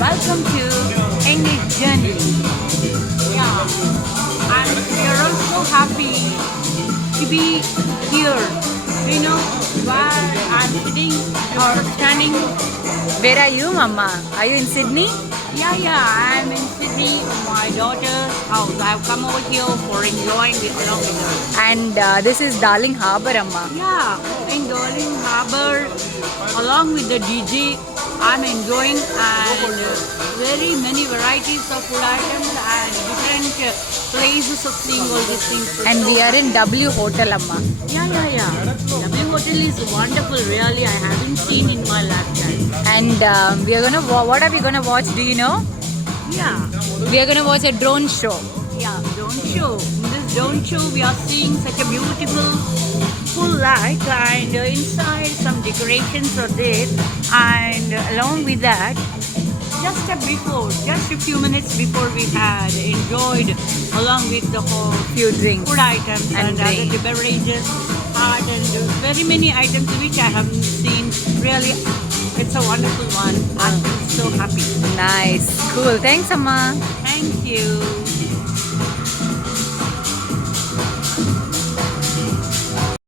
welcome to English Journey. Yeah, and we are all so happy to be here. You know, where I'm sitting or standing. Where are you, Mama? Are you in Sydney? Yeah, I'm in Sydney, my daughter's house. I've come over here for enjoying it along with her. And this is Darling Harbour, Amma. Yeah, in Darling Harbour, along with the DJ, I'm enjoying and very many varieties of food items and different places of seeing all these things. And we are in W Hotel, Amma. Yeah. W Hotel is wonderful, really. I haven't seen in my lifetime. And we are gonna. What are we gonna watch? Do you know? Yeah, We are gonna watch a drone show. drone show. In this drone show, we are seeing such a beautiful full light, and inside some decorations are there. And along with that, just a few minutes before, we had enjoyed along with the whole Few drinks. food items And and other drink. beverages, and very many items which I haven't seen. Really, it's a wonderful one. I'm so happy. Nice. Cool. Thanks, Amma. Thank you.